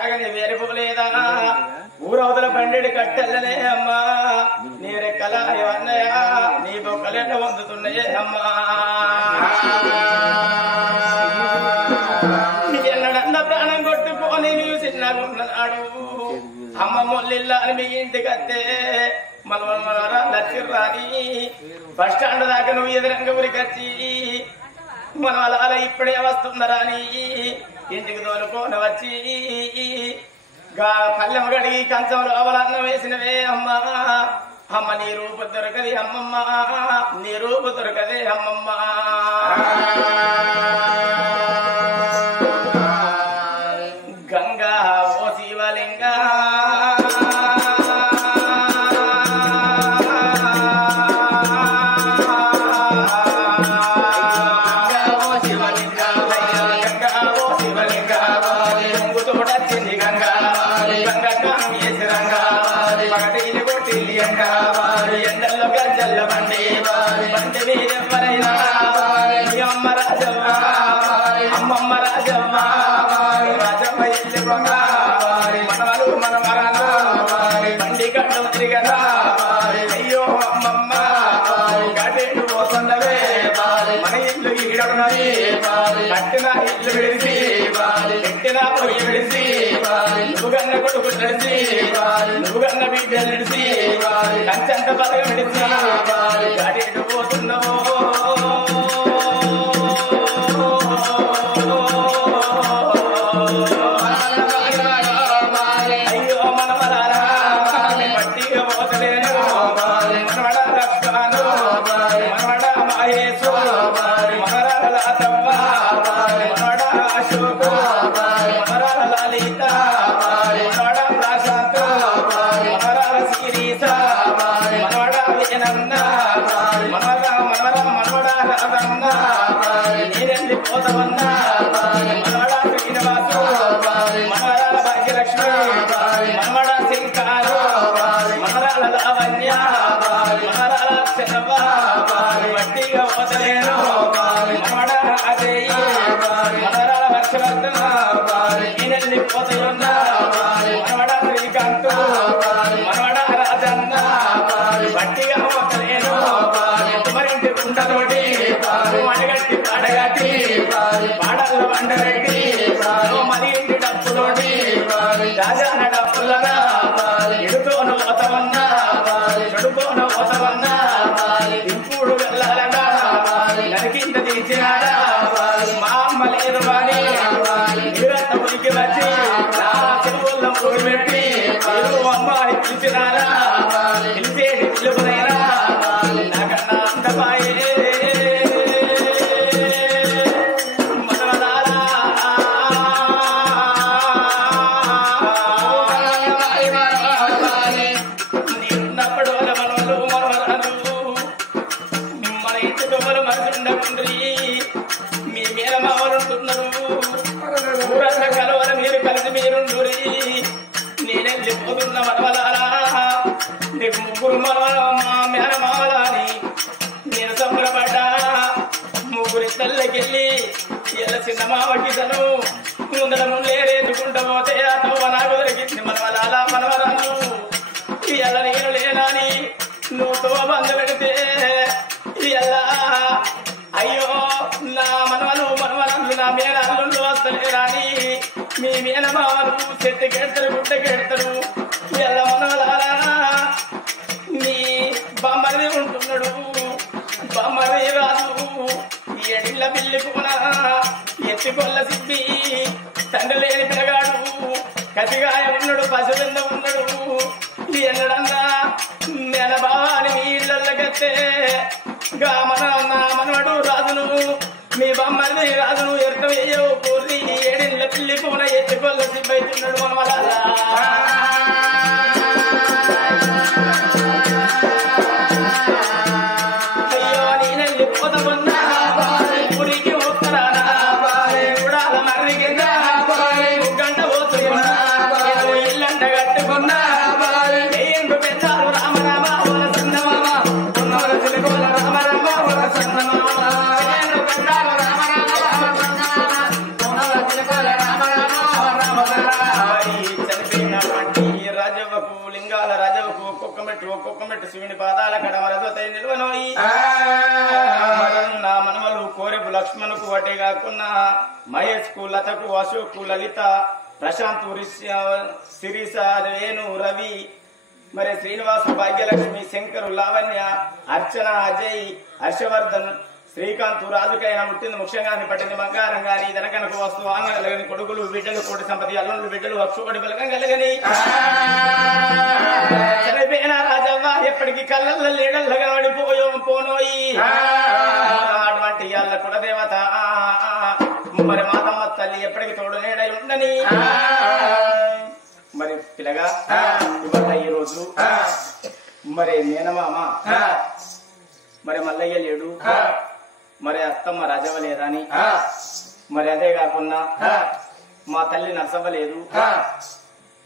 సాగని వేరుకోలేదా ఊరవతల పండేడి కట్టెల్లనే అమ్మా నీ రెక్కల అన్నయ్య నీ బొక్కలెట్ట వందుతున్నాయే అమ్మా ఎన్నడన్న ప్రాణం కొట్టుకొని నీవు చిన్నగున్నాడు అమ్మ మొల్లిల్లా అని మీ ఇంటికత్తే మలమలరా లచ్చిర్రాని బస్ స్టాండ్ దాకా నువ్వు ఎదురంగా ఉరికొచ్చి మనం అలా ఇప్పుడే వస్తున్నారా అని ఇంటికి తోలుకొని వచ్చి పల్లెం గడిగి కంచంలో అవలన్నం వేసినవే అమ్మా అమ్మ నీ రూపు దొరకది అమ్మమ్మ నీ రూపు దొరకదే అమ్మమ్మ గంగా ఓ శివలింగ ఎండల్లో గజ్జల్ల బండి బండి మీద ఎవరైనా అమ్మ రాజమ్మ అమ్మమ్మ రాజమ్మ రాజమ్మ ఇల్లు కొంగ మనవలు మనవరాలు బండి కట్టు తిరిగరా అయ్యో అమ్మమ్మ గడేడు పోతున్నవే మన ఇల్లు ఈడన్నది కట్టిన ఇల్లు విడిసి పెట్టిన పొయ్యి విడిసి నువ్వుగన్న కొడుకు నడిచి నువ్వుగన్న బిడ్డలు నడిచి కంచంత బలగ విడిచి గడేడు పోతున్నావు అయ్యో మనవరాలా మట్టిగా పోతలేను మనవడ రక్షాను మనవడ మహేశు మనవరాల లాతమ్మ మనవడ అశోకు మనవరాల లలిత మనవడ ప్రశాంత్ మనవరాల శిరీష మనవడ వేనన్న మనవడ రాధన్న నేనెళ్ళి పోతవన్నా మనవడ శ్రీనివాసు మనవరాల భాగ్యలక్ష్మి మనవడ శంకారు మనవరాల లావణ్య మనవరాల చంద్రవ మట్టిగా పోతలేను మనవడ అజయ్ మనవరాల వర్షవర్ధన నేనెళ్ళి పోతున్నా మనవడ శ్రీకాంత్ మనవడ రాజన్న మట్టిగా పోతలేను మరింటి కుండతోటి మడగట్టి పాడగట్టి పాడల్లో వండగట్టి మరి ఇంటి డప్పుతోటి రాజాన డప్పులనా ఎడుతోను పోతవన్నా చెడుతోను పోతవన్నా ఇప్పుడు వెళ్ళాలన్నా నరికింత తీర్చినాడా మా అమ్మ లేదు వాడి నీరంత ఉనికి వచ్చి నా చెరువుల్లో పొడి పెట్టి అమ్మాయి పిలిచినారా పిలిచేటి పిలుపునైనా నాకన్నా అందమాయే నీన్నప్పుడు మనవలు మనవరాలు మన ఇంటి దొమ్మలు మనసు ఉండకుండ్రి మీ మీద మావలుంటున్నారు ఊరంతా కలవర మీరు కలిసి మీరుండురి నేనెళ్ళిపోతున్న మనవలారా నీకు ముగ్గురు మనవల మా మేన మావలని నేను సంబరపడ్డా ముగ్గురి తల్లికెళ్ళి ఎల్ల చిన్న మావకిసను ముందర లేరేసుకుంటూ పోతే ఆ తవ్వ నాకు దొరికింది మనవలాల మనవరాలు ఎల్ల నేను లేనాని నువ్వు తవ్వ బంద పెడితే ఎలా అయ్యో నా మనవలు మనవరాలు నా మేన అల్లుళ్ళు వస్తలేరాని మీ మేన మావలు చెట్టుకెడతారు గుట్టకెడతారు ఎల్ల మనవలారా నీ బొమ్మది ఉంటున్నాడు బొమ్మది రాదు ఎడిళ్ళ పిల్లి కూన ఎత్తికొల్ల సిప్పి తండ్రి లేని పిల్లగాడు కసిగాయ ఉన్నాడు పసిబింద ఉన్నాడు ఎన్నడన్నా నెల బావాని మీ ఇళ్ళకెత్తే గా నా మనవడు రాజును మీ బొమ్మది రాజును ఎర్త వేయవు పూర్తి ఏడిళ్ళ పిల్లి కూన ఎత్తికొల్ల సిప్పి అవుతున్నాడు మనవలారా అయ్యో నేనెళ్ళి పోతమన్నా ఊరికి ఒక్కరానా గుడాల మర్రి కింద గంట పోతున్నా ఇల్లంట కట్టుకు ఒక్కొక్క మెట్టు శివుని పాదాల కడమరదోతై నిల్వనోయి నా మనవలు కోరెపు లక్ష్మణుకు వటే కాకున్నా మహేష్ కు లతకు అశోక్ కు లలిత ప్రశాంత్ శిరీష వేణు రవి మరి శ్రీనివాసు భాగ్యలక్ష్మి శంకరు లావణ్య అర్చన అజయ్ హర్షవర్ధన్ శ్రీకాంత్ రాజుకైనా ముట్టింది ముఖ్యంగాని పట్టింది బంగారం గాని ధనకనకు వస్తు ఆంగలగని కొడుకులు బిడ్డలు కోటి సంపతి అల్లుళ్ళు బిడ్డలు అక్షోడి బలగని చనిపోయిన రాజవ్వ ఎప్పటికీ కళ్ళల్లో లేడల్లో కనబడిపోయో పోనోయి అటువంటి అల్ల కులదేవత మరి మాతమ్మ తల్లి ఎప్పటికి తోడు నేడై ఉండని మరి పిల్లగా ఇవాళ ఈ రోజు మరి మేనమామ మరి మల్లయ్య లేడు మరి అత్తమ్మ రాజవ్వ లేదని మరి అదే కాకుండా మా తల్లి నరసవ్వ లేదు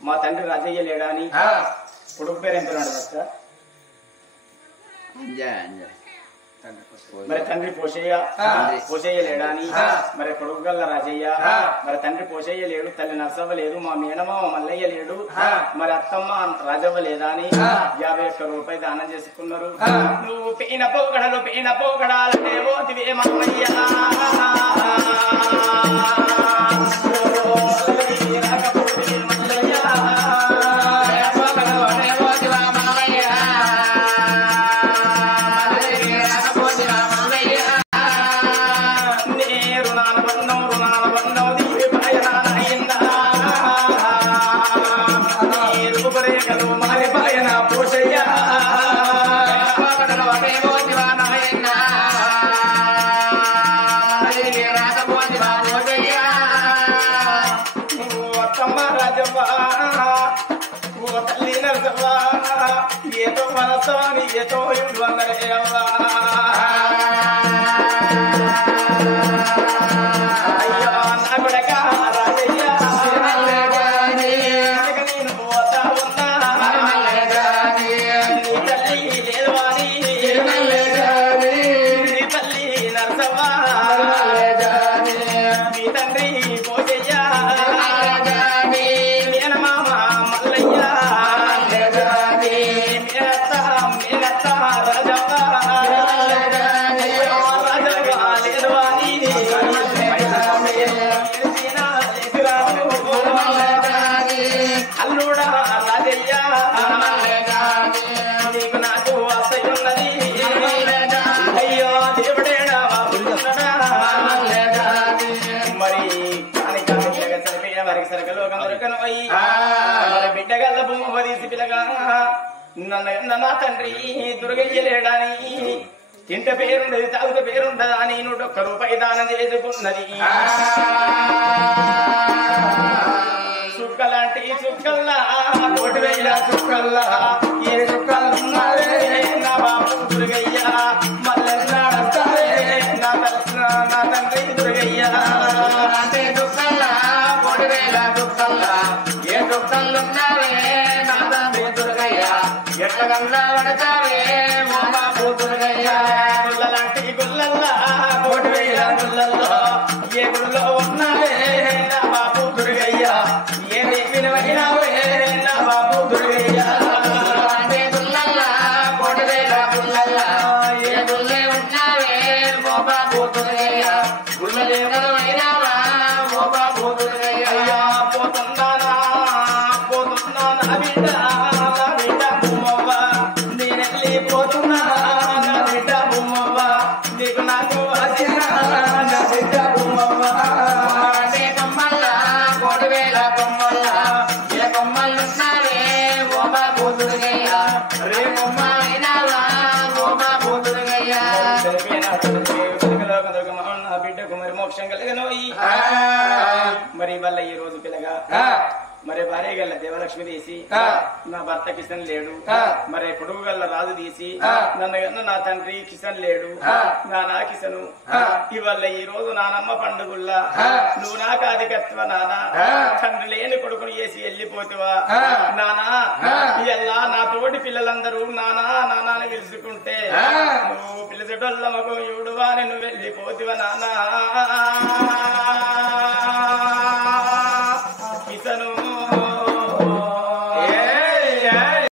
మా తండ్రి రాజయ్య లేడా అని కొడుకు పేరు ఎంత అక్క మరి తండ్రి పోషయ్య లేడా అని మరి కొడుకు గల్ల రాజయ్య మరి తండ్రి పోషయ్య లేడు తల్లి నరసవ్వ లేదు మా మేనమామ మల్లయ్య లేడు మరి అత్తమ్మ రాజవ్వ లేదా అని 51 రూపాయలు దానం చేసుకున్నారు నువ్వు పీన పోగడాలంటే ఓతివే మల్లయ్య ఏతో మనసాని ఏతో అయ్యో నా కొడక రాజయ్య నేను పోతా ఉన్నా నీ తల్లి లేదు అని నీ తల్లి నరసవ్వ మీ తండ్రి పోషయ్య మేనమామ మల్లయ్య అల్లుడా రాజయ్య నీకు నాకు వస్తయున్నది అయ్యో దేవుడేడా మరి కాని చనిపోయిన వారికి సరకలో దొరకను అయ్యి మరి బిడ్డగల్ల భూమి వదిసి పిల్లగా నా తండ్రి దుర్గయ్యలేడని తింట పేరుండదు తాగుత పేరుండదా అని 101 రూపాయి దానం చేసుకున్నది చుక్కలాంటి చుక్కల్లా 1,000 చుక్కల్లా ఏ చుక్కలున్నారే నా బాబు దుర్గయ్య మల్లెన్నాడస్తారే నా తండ్రి దుర్గయ్య అంటే చుక్కల్లా 1,000 చుక్కల్లా ఏ చుక్కలున్నారే నా తండ్రి దుర్గయ్య ఎట్లగల్లా పడతారే మా బాబు దుర్గయ్య గుల్లలాంటి గుల్లల్లా 1,000 గుల్లల్లో ఏ గుళ్ళో ఉన్నారే నా బాబు దుర్గయ్య ఏమి విలువైనవే నా బాబు దుర్గయ్య అంటే గుల్లల్లా 1,000 గుల్లల్లా ఏ గుల్లే ఉన్నావే మా బాబు దుర్గయ్య గుల్లలే విలువైనవా మా బాబు దుర్గయ్య పోతున్నానా బిడ్డ బొమ్మవ్వ నేనెళ్ళి పోతున్నా నా బిడ్డ బొమ్మవ్వ నీకు నాకు నా బిడ్డ బొమ్మవ్వ బొమ్మల్లా 1,000 బొమ్మల్లా ఏ బొమ్మలున్నావే ఓ బాబు దుర్గయ్య రే బొమ్మ అయినావా ఓ బాబు దుర్గయ్య నా బిడ్డకు మరి మోక్షం కలిగనోయి మరి వల్ల ఈ రోజు పిల్లగా మరి భార్య గల్ల దేవలక్ష్మి తీసి నా భర్త కిషన్ లేడు మరి కొడుకు గల్ల రాజు తీసి నన్ను నా తండ్రి కిషన్ లేడు నా కిషను ఇవాళ ఈ రోజు నానమ్మ పండుగల్లా నువ్వు నా కాదికత్వ నానా తండ్రి లేని కొడుకుని చేసి వెళ్ళిపోతావా నానా ఇలా నా తోటి పిల్లలందరూ నానా నానాని పిలుచుకుంటే నువ్వు పిలిచేటోళ్ళ మగం ఇవుడువా నువ్వు వెళ్ళిపోతావా నానా